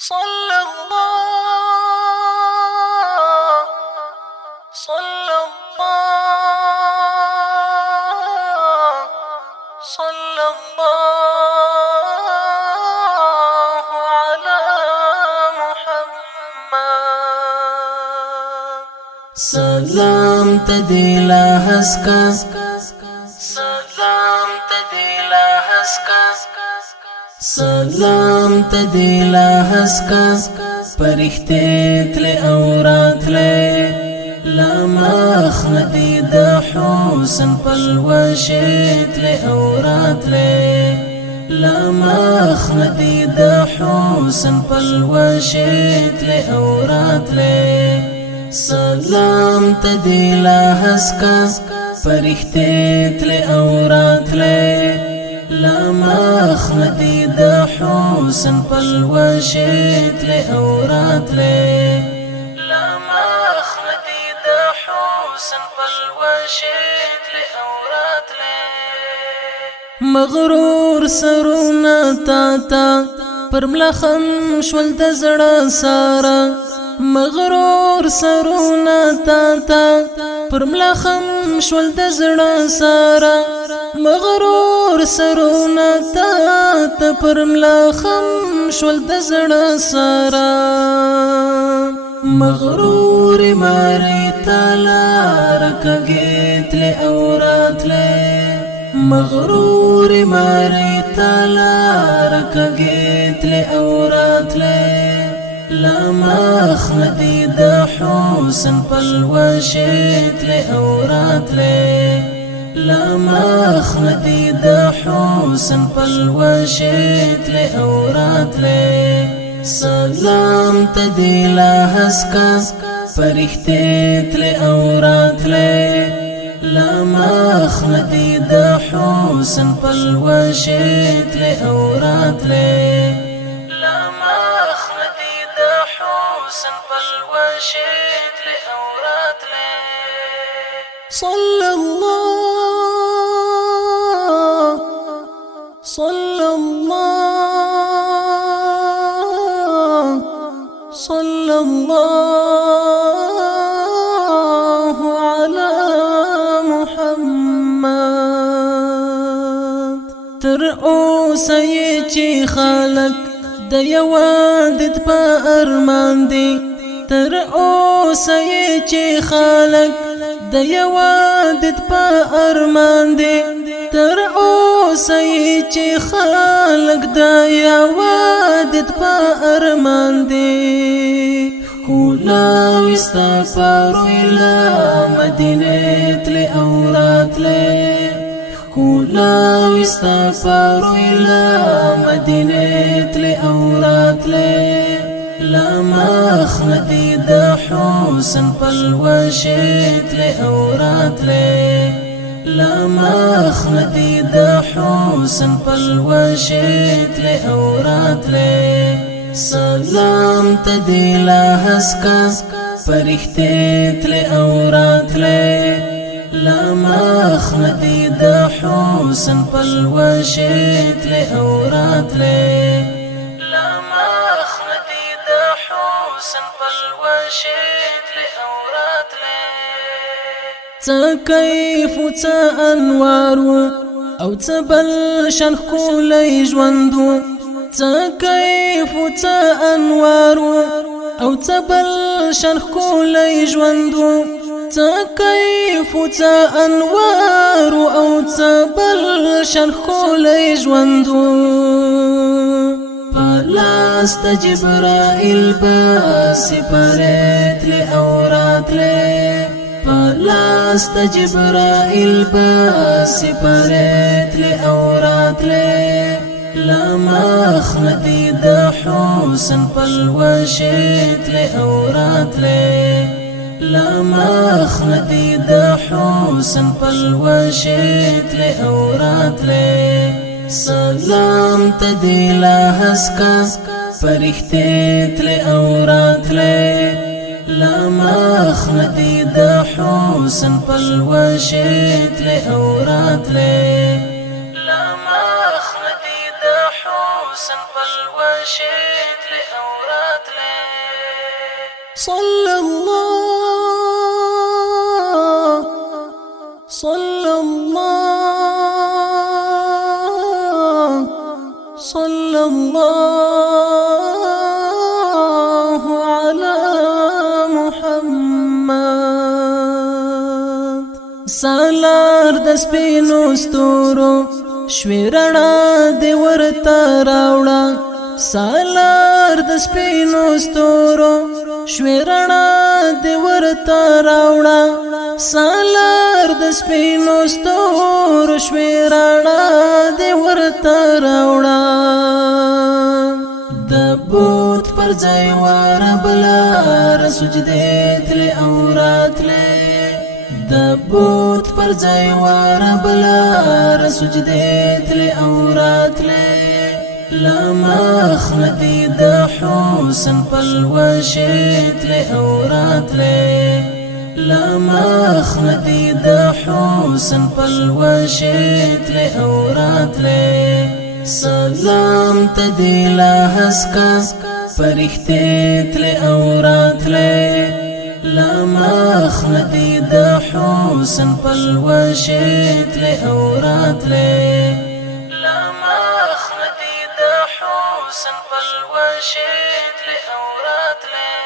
صلى الله صلى الله صلى الله على محمد. سلام تدیلا حسکا، سلام تدیلا حسکا، سلام تدیلا حسکا، پرختے تلے اورات لے لامخ ندید حسن پلوشت لے اورات لے لامخ ندید حسن پلوشت لے اورات لے. سلام تدیلا حسکا، پرختے تلے اورات لے لامخ ندید حسن پلوشت لے اورات لے لامخ ندید حسن پلوشت لے اورات لے. مغرور سرونا تاتا پر ملخم شول د زړه سارا، مغرور سرونا تاتا پر ملخم شول د زړه سارا، مغرور سرونا تاتا پر ملخم شول د زړه سارا. مغرور ماری تالا رکگیت لے اورات لے مغرور ماری تالا رکگیت لے اورات لے لامخ ندید حسن پلوشت لے اورات لے لامخ ندید حسن پلوشت لے اورات لے. سلام تدیلا حسکا، پرختے تلے اورات لے لامخ ندید حسن پلوشت لے اورات لے لامخ ندید حسن پلوشت لے اورات لے. صلى الله صلى الله صلى الله على محمد. تر اوسه چې خلق د یوادت په ارمان دي، تر اوسه چې خلق د یوادت په ارمان دي، تر اوسه چې خلق د یوادت په ارمان دي. کولا وستا پارویلا مدینه تلے اورات لے کولا وستا پارویلا مدینه تلے اورات لے لامخ ندید حسن پلوشت لے اورات لے لامخ ندید حسن پلوشت لے اورات لے. سلام تدیلا حسکا، پرختے تلے اورات لے لامخ ندید حسن پلوشت لے اورات لے لامخ ندید حسن پلوشت لے اورات لے. څه کیف و څه انوار او څه بل شان ښکلی ژوند و، څه کیف و څه انوار او څه بل شان ښکلی ژوند و، څه کیف و څه انوار او څه بل شان ښکلی ژوند و. په لاس د جبرائیل به سپارت لے اورات لے لاس د جبرائیل با سپارت لے اورات لے لامخ ندید حسن پلوشت لے اورات لے لامخ ندید حسن پلوشت لے اورات لے. سلام تدیلا حسکا، پرختے تلے اورات لے لامخ ندید حسن پلوشت لے اورات لے لامخ ندید حسن پلوشت لے اورات صلى الله صلى الله صلى الله على محمد سالار د سپینو ستورو شویرنا دی ورته راوړه سالار د سپینو ستورو شویرنا دی ورته راوړه سالار د سپینو ستورو شویرنا دی ورته راوړه د بوت پر ځای وربلار سجدې تلې او راتلې د بوت پر ځای وربلار سجدې تلې او راتلې لمخ ندی د حسن پلوشې تلې او راتلې لمخ ندی د حسن پلوشې تلې او راتلې سلام تدی لا حسکا پرښتې تلې او راتلې لمخ ندی د حسن پلوشې تلې او راتلې لمخ ندی د حسن پلوشې تلې او راتلې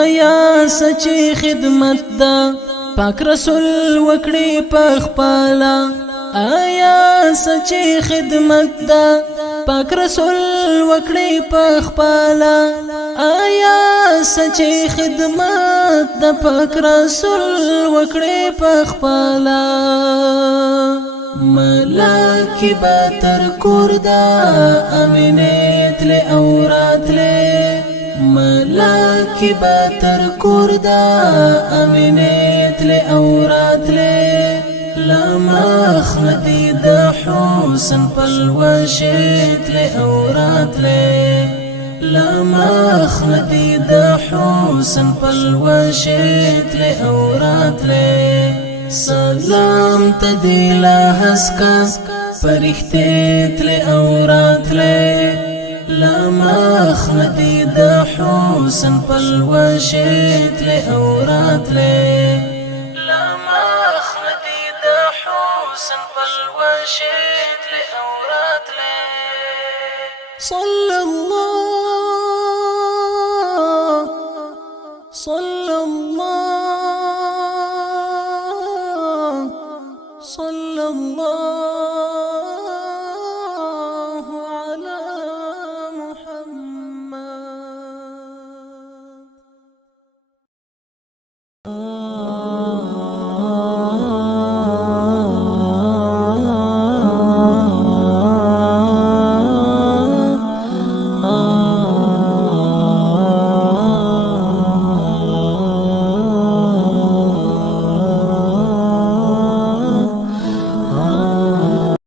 آیا سچې خدمت دا پاک رسول وکړي پخپالا آیا سچې خدمت دا پاک رسول وکړي پخپالا آیا سچې خدمت د پاک رسول وکړي پخپالا ملاکی با تر کور دا امینه تلې او راتلې ملاکی با تر کور دا امینه تلې او راتلې لمخ ندی د حسن پلوشې تلې او راتلې لمخ ندی د حسن پلوشې تلې او راتلې سلام تدی لا حسکا پرښتې تلې او راتلې لمخ ندی د حسن پلوشې تلې او راتلې لمخ ندی د حسن پلوشې تلې او راتلې